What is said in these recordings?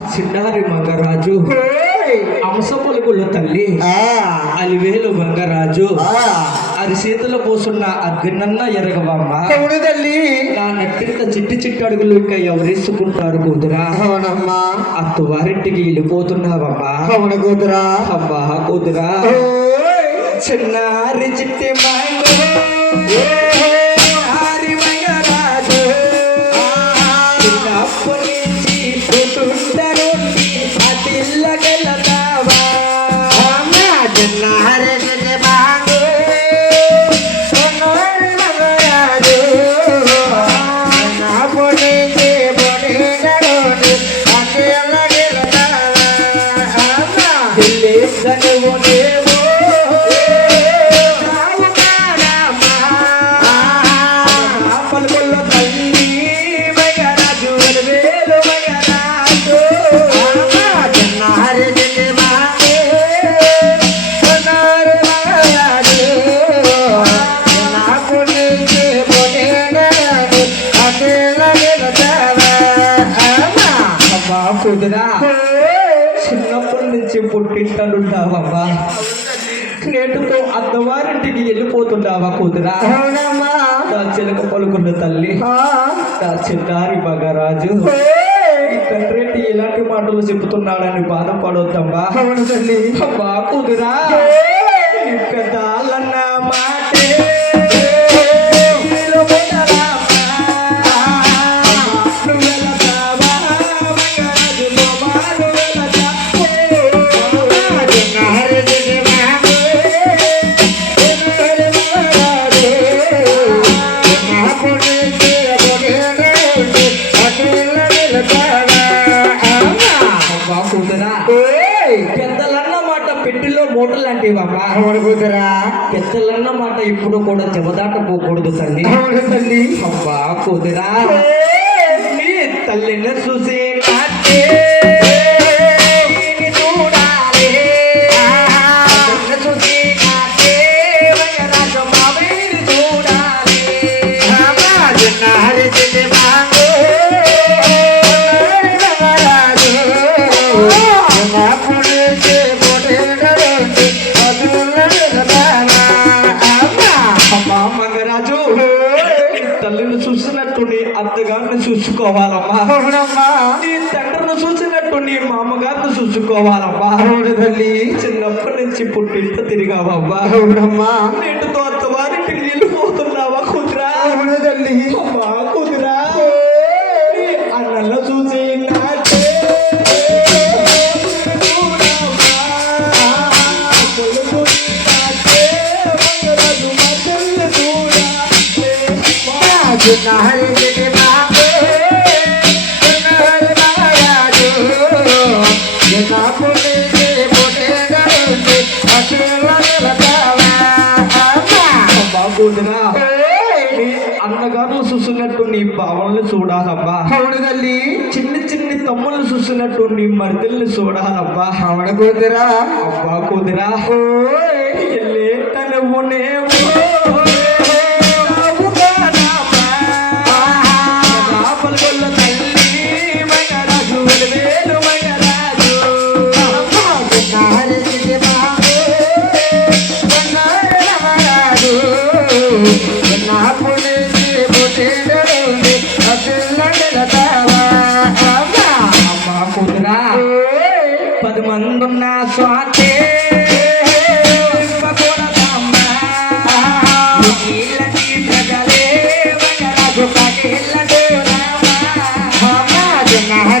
చిన్నారి మంగరాజు అంశ పలుకుల తల్లి అలివేలు మంగరాజు అరిచేతుల పోసున్న అగ్గినన్న ఎరగవమ్మ తల్లి నా నట్టింత చిట్టి చిట్టి అడుగులు ఇంకా ఎవరేసుకుంటారు కూతురా అవునమ్మా అత్తవారింటికి వెళ్ళిపోతున్నావమ్మా అవును కూతురా అమ్మా కూతురా చిన్నారి చిట్టి చిన్నారి మంగరాజు చిన్నప్పటి నుంచి పుట్టుంటారు అటిల్లకెళ్ళతావా చిన్నారి కుదురా చిన్నప్పటి నుంచి పుట్టింటాడుంటావమ్మా నేటితో అత్తవారింటికి వెళ్ళిపోతుంటావా కుదురా నా చిలక పలుకున్న తల్లి నా చిన్నారి మగరాజు తండ్రి ఎలాంటి మాటలు చెబుతున్నాడని బాధపడొద్దమ్మా అవును తల్లి అమ్మా కుదురా పెద్దాలన్న మాటే పెద్దలన్న మాట పెట్టిలో మూటలు లాంటివమ్మా అవును కూతురా పెద్దలన్న మాట ఇప్పుడు కూడా చెమదాటపోకూడదు తల్లి అవును తల్లి అబ్బా కుదిరా నీ తల్లిని చూసి నాటే చూడాలి చూసి నాటే రంగరాజు మావేని చూడాలి మంగరాజు తల్లిని చూసినట్టు నీ అత్తగారిని చూసుకోవాలమ్మా నీ తండ్రిని చూసినట్టు నీ మామగారిని చూసుకోవాలమ్మా తల్లి చిన్నప్పటి నుంచి పుట్టింట తిరిగావమ్మా అవునమ్మా నేటితో అత్తవారింటికి వెళ్ళిపోతున్నావా కుదిరా అవును తల్లి అమ్మా కుదిరా అన్నల చూసి నాటే అన్నగారులు చూసినట్టు నీ భావనలు చూడాలబ్బా అవును తల్లి చిన్ని చిన్ని తమ్ముళ్ళు చూసినట్టు నీ మరిదల్ని చూడాలబ్బా అవును కూతురా అబ్బా కుదిరా ఎల్లే తనవునేమో పది మంది ఉన్న స్వాతే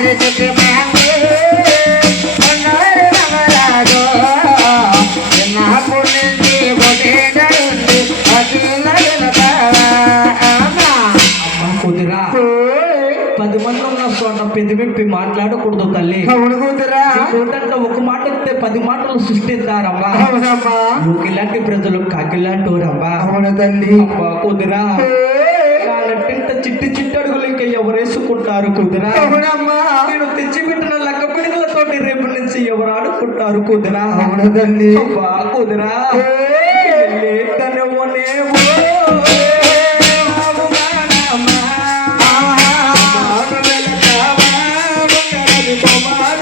ప్రజలే మంగరాజు కుదిరా 10 మంది ఉన్న చోట పెద్దిమెప్పి మాట్లాడకూడదు తల్లి అవును కూతురా చూడంటే ఒక మాట వస్తే 10 మాటలు సృష్టిస్తారమ్మా అవునమ్మా నువ్వు ఇలాంటి ప్రజలు కాకిలాంటి వారమ్మా అవును తల్లి అబ్బా కుదిరా కానట్టింత చిట్టి చిట్టి అడుగులు ఇంకా ఎవరేసుకుంటారు కుదిరా అవునమ్మా నేను తెచ్చిపెట్టిన లెక్క పిడుగులతోటి రేపు నుంచి ఎవరు ఆడుకుంటారు కుదిరా అవును తల్లి అబ్బా కుదిరా తనవనేవో కుమార్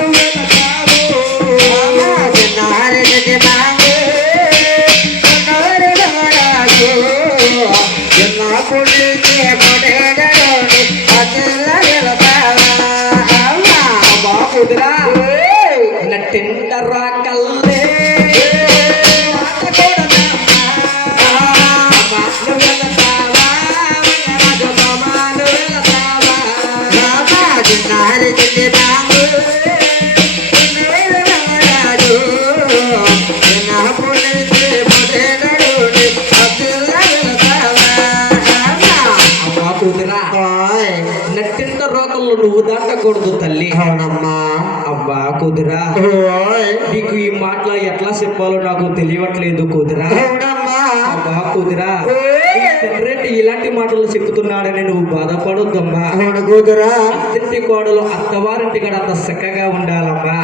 అబ్బా కుదురా, ఓయ్ నీకు ఈ మాటలు ఎట్లా చెప్పాలో నాకు తెలియట్లేదు కుదురా. అవునమ్మా అబ్బా కుదురా, ఓయ్ తండ్రి ఇలాంటి మాటలు చెప్తున్నాడని నువ్వు బాధపడొద్దమ్మా. అవును కూతురా అత్తింటి కోడలు అత్తవారింటి కాడ అంత చక్కగా ఉండాలమ్మా.